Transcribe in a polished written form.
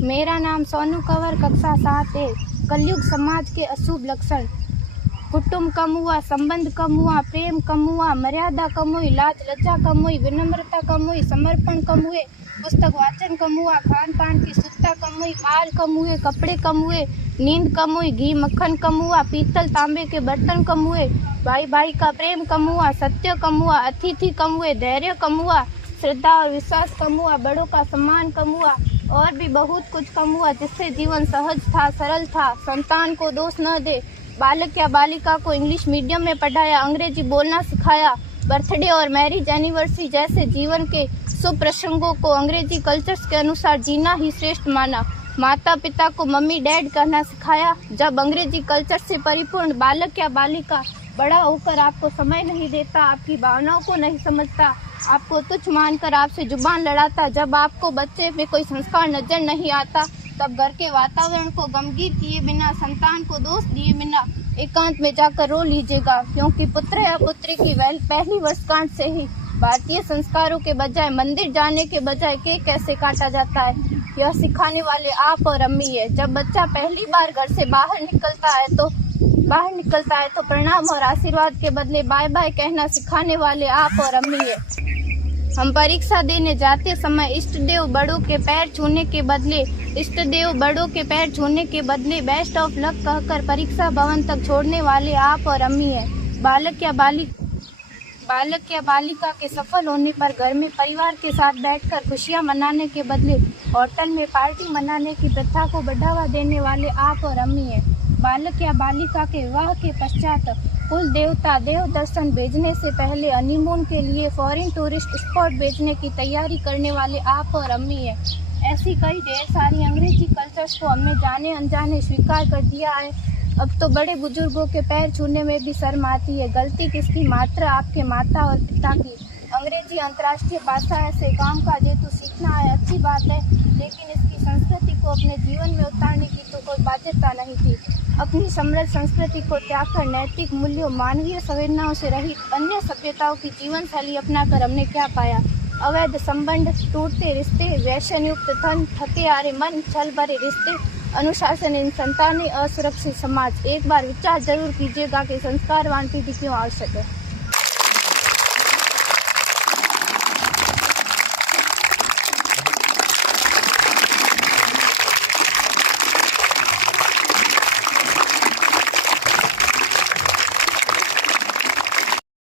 मेरा नाम सोनू कंवर, कक्षा 7 है। कलयुग समाज के अशुभ लक्षण। कुटुंब कम हुआ, संबंध कम हुआ, प्रेम कम हुआ, मर्यादा कम हुई, लाज लज्जा कम हुई, विनम्रता कम हुई, समर्पण कम हुए, पुस्तक वाचन कम हुआ, खान पान की शुद्धता कम हुई, बाल कम हुए, कपड़े कम हुए, नींद कम हुई, घी मक्खन कम हुआ, पीतल तांबे के बर्तन कम हुए, भाई भाई का प्रेम कम हुआ, सत्य कम हुआ, अतिथि कम हुए, धैर्य कम हुआ, श्रद्धा और विश्वास कम हुआ, बड़ों का सम्मान कम हुआ और भी बहुत कुछ कम हुआ, जिससे जीवन सहज था, सरल था। संतान को दोष न दे। बालक या बालिका को इंग्लिश मीडियम में पढ़ाया, अंग्रेजी बोलना सिखाया, बर्थडे और मैरिज एनिवर्सरी जैसे जीवन के शुभ प्रसंगों को अंग्रेजी कल्चर्स के अनुसार जीना ही श्रेष्ठ माना। माता पिता को मम्मी डैड कहना सिखाया। जब अंग्रेजी कल्चर से परिपूर्ण बालक या बालिका बड़ा होकर आपको समय नहीं देता, आपकी भावनाओं को नहीं समझता, आपको तुच्छ मानकर आपसे जुबान लड़ाता, जब आपको बच्चे में कोई संस्कार नजर नहीं आता, तब घर के वातावरण को गमगीन किए बिना, संतान को दोष दिए बिना एकांत में जाकर रो लीजिएगा, क्योंकि पुत्र या पुत्री की पहली वर्षगांठ से ही भारतीय संस्कारों के बजाय, मंदिर जाने के बजाय केक कैसे काटा जाता है, यह सिखाने वाले आप और अम्मी है। जब बच्चा पहली बार घर से बाहर निकलता है तो प्रणाम और आशीर्वाद के बदले बाय बाय कहना सिखाने वाले आप और अम्मी है। हम परीक्षा देने जाते समय इष्ट देव बड़ों के पैर छूने के बदले बेस्ट ऑफ लक कहकर परीक्षा भवन तक छोड़ने वाले आप और अम्मी है। बालक या बालिका के सफल होने पर घर में परिवार के साथ बैठकर खुशियां मनाने के बदले होटल में पार्टी मनाने की प्रथा को बढ़ावा देने वाले आप और अम्मी है। बालक या बालिका के विवाह के पश्चात कुल देवता देव दर्शन भेजने से पहले हनीमून के लिए फॉरेन टूरिस्ट स्पॉट भेजने की तैयारी करने वाले आप और अम्मी है। ऐसी कई ढेर सारी अंग्रेजी कल्चर्स को हमने जाने अनजाने स्वीकार कर दिया है। अब तो बड़े बुजुर्गों के पैर छूने में भी शर्म आती है। गलती किसकी? मात्र आपके माता और पिता की। अंग्रेजी अंतर्राष्ट्रीय भाषा है, से काम काज हेतु सीखना है, अच्छी बात है, लेकिन इसकी संस्कृति को अपने जीवन में उतारने की तो कोई बाध्यता नहीं थी। अपनी समृद्ध संस्कृति को त्याग कर नैतिक मूल्यों, मानवीय संवेदनाओं से रहित अन्य सभ्यताओं की जीवन शैली अपनाकर हमने क्या पाया? अवैध संबंध, टूटते रिश्ते, व्यसनयुक्त धन, थके हारे मन, छल भरे रिश्ते, अनुशासनहीन संतानें, असुरक्षित समाज। एक बार विचार जरूर कीजिएगा कि संस्कारवान पीढ़ी क्यों आवश्यक है।